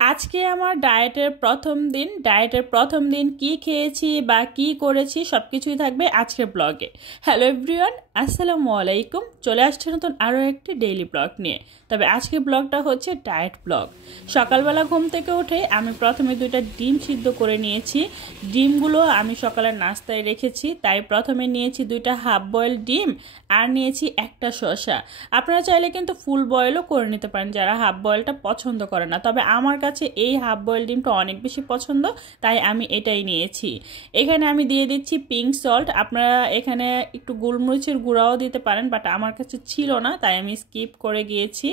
আজকে আমার ডায়েটের প্রথম দিন কি খেয়েছি বা কি করেছি সবকিছুই থাকবে আজকের ব্লগে। হ্যালো এভরিওয়ান, আসসালামু আলাইকুম। চলে আসছে নতুন আরও একটি ডেইলি ব্লগ নিয়ে। তবে আজকের ব্লগটা হচ্ছে ডায়েট ব্লগ। সকালবেলা ঘুম থেকে উঠে আমি প্রথমে 2টা ডিম সিদ্ধ করে নিয়েছি। ডিমগুলো আমি সকালের নাস্তায় রেখেছি, তাই প্রথমে নিয়েছি 2টা হাফ বয়েল ডিম আর নিয়েছি একটা শসা। আপনারা চাইলে কিন্তু ফুল বয়েলও করে নিতে পারেন যারা হাফ বয়েলটা পছন্দ করে না, তবে আমার কাছে এই হাফ বয়েল ডিমটা অনেক বেশি পছন্দ, তাই আমি এটাই নিয়েছি। এখানে আমি দিয়ে দিচ্ছি পিঙ্ক সল্ট। আপনারা এখানে একটু গোলমরিচের গুঁড়াও দিতে পারেন, বাট আমার কাছে ছিল না তাই আমি স্কিপ করে গিয়েছি।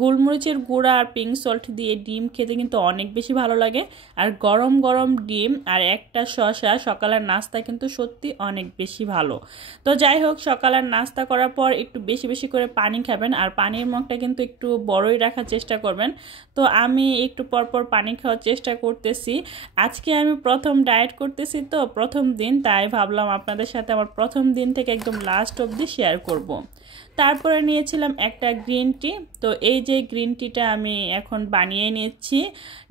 গোলমরিচের গুঁড়া আর পিঙ্ক সল্ট দিয়ে ডিম খেতে কিন্তু অনেক বেশি ভালো লাগে, আর গরম গরম ডিম আর একটা শসা সকালের নাস্তা কিন্তু সত্যি অনেক বেশি ভালো। তো যাই হোক, সকালের নাস্তা করার পর একটু বেশি বেশি করে পানি খাবেন, আর পানির মগটা কিন্তু একটু বড়ই রাখার চেষ্টা করবেন। তো আমি একটু পরপর পানি খাওয়ার চেষ্টা করতেছি। আজকে আমি প্রথম ডায়েট করতেছি, তো প্রথম দিন, তাই ভাবলাম আপনাদের সাথে আমার প্রথম দিন থেকে একদম লাস্ট অবধি শেয়ার করব। তারপরে নিয়েছিলাম একটা গ্রিন টি। তো এই যে গ্রিন টিটা আমি এখন বানিয়ে নিচ্ছি।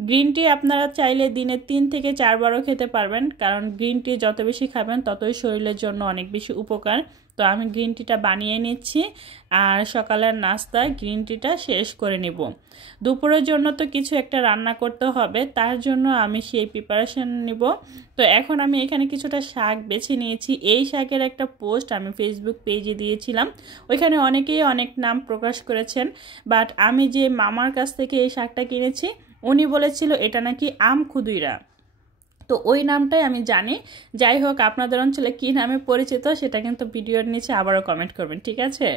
গ্রিন টি আপনারা চাইলে দিনে 3 থেকে 4 বারও খেতে পারবেন, কারণ গ্রিন টি যত বেশি খাবেন ততই শরীরের জন্য অনেক বেশি উপকার। তো আমি গ্রিন টিটা বানিয়ে নিচ্ছি আর সকালের নাস্তায় গ্রিন টিটা শেষ করে নেব। দুপুরের জন্য তো কিছু একটা রান্না করতে হবে, তার জন্য আমি সেই প্রিপারেশন নিব। তো এখন আমি এখানে কিছুটা শাক বেছে নিয়েছি। এই শাকের একটা পোস্ট আমি ফেসবুক পেজে দিয়েছিলাম, ওইখানে অনেকেই অনেক নাম প্রকাশ করেছেন, বাট আমি যে মামার কাছ থেকে এই শাকটা কিনেছি উনি বলেছিল এটা নাকি আমখুদুইরা, তো ওই নামটাই আমি জানি। যাই হোক, আপনাদের অঞ্চলে কী নামে পরিচিত সেটা কিন্তু ভিডিওর নিচে আবারও কমেন্ট করবেন, ঠিক আছে।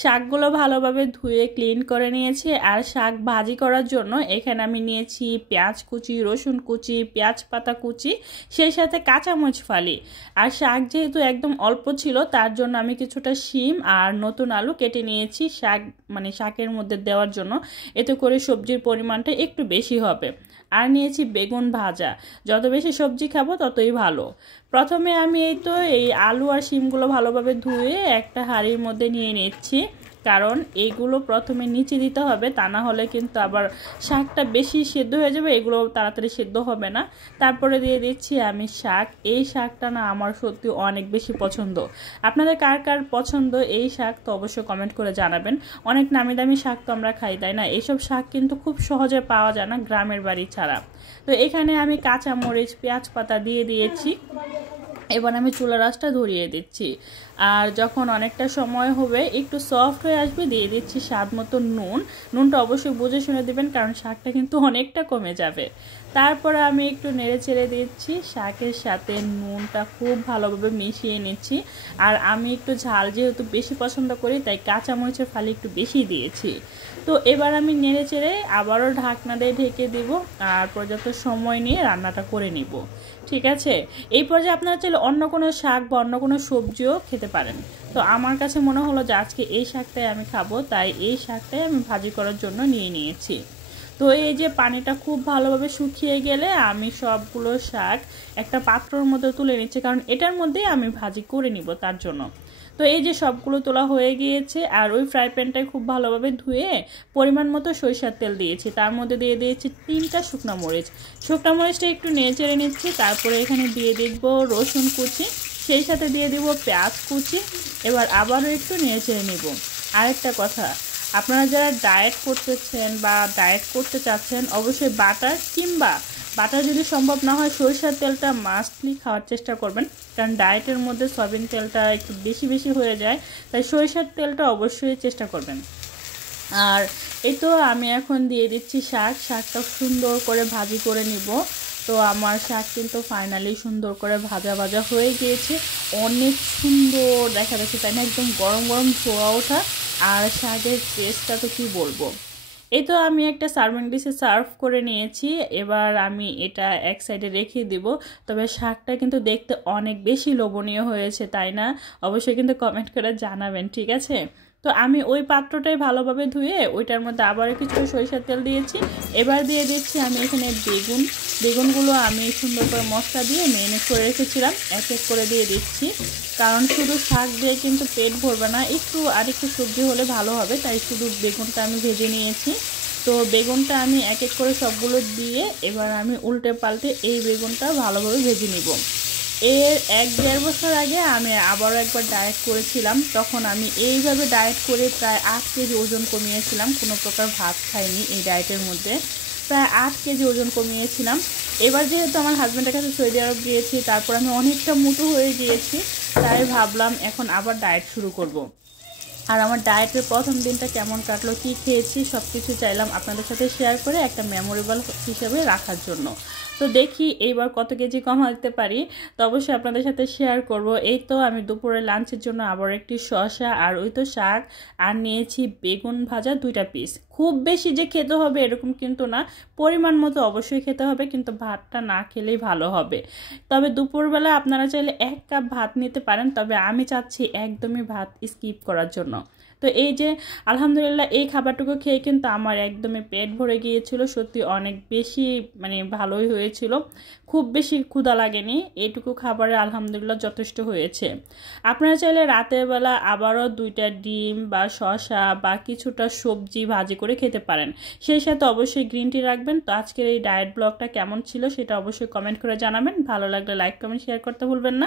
শাকগুলো ভালোভাবে ধুয়ে ক্লিন করে নিয়েছি, আর শাক ভাজি করার জন্য এখানে আমি নিয়েছি পেঁয়াজ কুচি, রসুন কুচি, পেঁয়াজ পাতা কুচি, সেই সাথে কাঁচামরিচ ফালি। আর শাক যেহেতু একদম অল্প ছিল তার জন্য আমি কিছুটা শিম আর নতুন আলু কেটে নিয়েছি শাকের মধ্যে দেওয়ার জন্য, এতে করে সবজির পরিমাণটা একটু বেশি হবে। আর নিয়েছি বেগুন ভাজা, যত বেশি সবজি খাবো ততই ভালো। প্রথমে আমি এই আলু আর শিমগুলো ভালোভাবে ধুয়ে একটা হাঁড়ির মধ্যে নিয়ে নিচ্ছি, কারণ এইগুলো প্রথমে নিচে দিতে হবে, তা না হলে কিন্তু আবার শাকটা বেশি সেদ্ধ হয়ে যাবে, এগুলো তাড়াতাড়ি সেদ্ধ হবে না। তারপরে দিয়ে দিচ্ছি আমি শাক। এই শাকটা না আমার সত্যি অনেক বেশি পছন্দ। আপনাদের কার কার পছন্দ এই শাক তো অবশ্যই কমেন্ট করে জানাবেন। অনেক নামি দামি শাক তো আমরা খাই, তাই না? এইসব শাক কিন্তু খুব সহজে পাওয়া যায় না গ্রামের বাড়ি ছাড়া। তো এখানে আমি কাঁচামরিচ, পেঁয়াজ পাতা দিয়ে দিয়েছি। এবার আমি চুলার আঁচটা ধরিয়ে দিচ্ছি, আর যখন অনেকটা সময় হবে একটু সফট হয়ে আসবে দিয়ে দিচ্ছি স্বাদ মতো নুন। নুনটা অবশ্যই বুঝে শুনে দেবেন, কারণ শাকটা কিন্তু অনেকটা কমে যাবে। তারপরে আমি একটু নেড়ে ছেড়ে দিচ্ছি, শাকের সাথে নুনটা খুব ভালোভাবে মিশিয়ে নিচ্ছি। আর আমি একটু ঝাল যেহেতু বেশি পছন্দ করি, তাই কাঁচামরিচের ফালি একটু বেশি দিয়েছি। তো এবার আমি নেড়ে চেড়ে আবারও ঢাকনা দিয়ে ঢেকে দেব, আর পর্যাপ্ত সময় নিয়ে রান্নাটা করে নিব, ঠিক আছে। এই পর্যায়ে আপনারা চাইলে অন্য কোনো শাক বা অন্য কোনো সবজিও খেতে পারেন। তো আমার কাছে মনে হলো যে আজকে এই শাকটাই আমি খাবো, তাই এই শাকটাই আমি ভাজি করার জন্য নিয়ে নিয়েছি। তো এই যে পানিটা খুব ভালোভাবে শুকিয়ে গেলে আমি সবগুলো শাক একটা পাত্রের মধ্যে তুলে নিচ্ছি, কারণ এটার মধ্যেই আমি ভাজি করে নিব তার জন্য। তো এই যে সবগুলো তোলা হয়ে গিয়েছে, আর ওই ফ্রাই প্যানটায় খুব ভালোভাবে ধুয়ে পরিমাণ মতো সরিষার তেল দিয়েছি, তার মধ্যে দিয়ে দিয়েছি 3টা শুকনো মরিচটা একটু নেড়ে চেড়ে নিচ্ছি। তারপরে এখানে দিয়ে দিব রসুন কুচি, সেই সাথে দিয়ে দিব পেঁয়াজ কুচি। এবার আবারও একটু নেড়ে চেড়ে নেব। আরেকটা কথা, আপনারা যারা ডায়েট করতেছেন বা ডায়েট করতে চাচ্ছেন অবশ্যই বাটার যদি সম্ভব না হয় সরিষার তেলটা মাস্টলি খাওয়ার চেষ্টা করবেন, কারণ ডায়েটের মধ্যে সয়াবিন তেলটা একটু বেশি বেশি হয়ে যায়, তাই সরিষার তেলটা অবশ্যই চেষ্টা করবেন। আর এই তো আমি এখন দিয়ে দিচ্ছি শাকটা সুন্দর করে ভাজি করে নিব। তো আমার শাক কিন্তু ফাইনালি সুন্দর করে ভাজা ভাজা হয়ে গিয়েছে, অনেক সুন্দর দেখা যাচ্ছে, তাই না? একদম গরম গরম ধোয়া ওঠা, আর শাকের টেস্টটা তো কি বলবো। এই তো আমি একটা সার্ভিং ডিশে সার্ভ করে নিয়েছি, এবার আমি এটা এক সাইডে রেখে দিব। তবে শাকটা কিন্তু দেখতে অনেক বেশি লোভনীয় হয়েছে, তাই না? অবশ্যই কিন্তু কমেন্ট করে জানাবেন, ঠিক আছে। তো আমি ওই পাত্রটাই ভালোভাবে ধুয়ে ওইটার মধ্যে আবার কিছু সরিষার তেল দিয়েছি। এবার দিয়ে দিচ্ছি আমি এখানে বেগুনগুলো আমি সুন্দর করে মশলা দিয়ে মেরিনেট করে রেখেছিলাম, এক এক করে দিয়ে দিচ্ছি, কারণ শুধু শাক দিয়ে কিন্তু পেট ভরবে না, একটু আরেকটু সবজি হলে ভালো হবে, তাই শুধু বেগুনটা আমি ভেজে নিয়েছি। তো তো বেগুনটা আমি এক এক করে সবগুলো দিয়ে এবার আমি উল্টে পাল্টে এই বেগুনটা ভালোভাবে ভেজে নিব। এর 1-1.5 বছর আগে আমি আবারও একবার ডায়েট করেছিলাম। তখন আমি এইভাবে ডায়েট করে প্রায় 8 কেজি ওজন কমিয়েছিলাম। কোনো প্রকার ভাত খাইনি এই ডায়েটের মধ্যে, প্রায় 8 কেজি ওজন কমিয়েছিলাম। এবার যেহেতু আমার হাজব্যান্ডের কাছে সৌদি আরব গিয়েছি, তারপর আমি অনেকটা মোটু হয়ে গিয়েছি, তাই ভাবলাম এখন আবার ডায়েট শুরু করব। আর আমার ডায়েটের প্রথম দিনটা কেমন কাটলো, কী খেয়েছি, সব কিছু চাইলাম আপনাদের সাথে শেয়ার করে একটা মেমোরেবল হিসেবে রাখার জন্য। তো দেখি এইবার কত কেজি কমাতে পারি, তো অবশ্যই আপনাদের সাথে শেয়ার করব। এই তো আমি দুপুরে লাঞ্চের জন্য আবার একটি শসা আর ওই তো শাক আর নিয়েছি বেগুন ভাজা 2টা পিস। খুব বেশি যে খেতে হবে এরকম কিন্তু না, পরিমাণ মতো অবশ্যই খেতে হবে, কিন্তু ভাতটা না খেলেই ভালো হবে। তবে দুপুরবেলা আপনারা চাইলে 1 কাপ ভাত নিতে পারেন, তবে আমি চাচ্ছি একদমই ভাত স্কিপ করার জন্য। তো এই যে আলহামদুলিল্লাহ এই খাবারটুকু খেয়ে কিন্তু আমার একদমই পেট ভরে গিয়েছিল, সত্যি অনেক বেশি ভালোই হয়েছিল, খুব বেশি ক্ষুধা লাগেনি। এইটুকু খাবারে আলহামদুলিল্লাহ যথেষ্ট হয়েছে। আপনারা চাইলে রাতের বেলা আবারও 2টা ডিম বা শসা বা কিছুটা সবজি ভাজি করে খেতে পারেন, সেই সাথে অবশ্যই গ্রিন টি রাখবেন। তো আজকের এই ডায়েট ব্লগটা কেমন ছিল সেটা অবশ্যই কমেন্ট করে জানাবেন। ভালো লাগলে লাইক কমেন্ট শেয়ার করতে ভুলবেন না।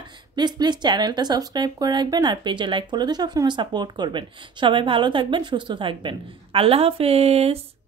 প্লিজ চ্যানেলটা সাবস্ক্রাইব করে রাখবেন, আর পেজে লাইক ফলো দিয়ে সবসময় সাপোর্ট করবেন। সবাই ভালো থাকবেন, সুস্থ থাকবেন। আল্লাহ হাফেজ।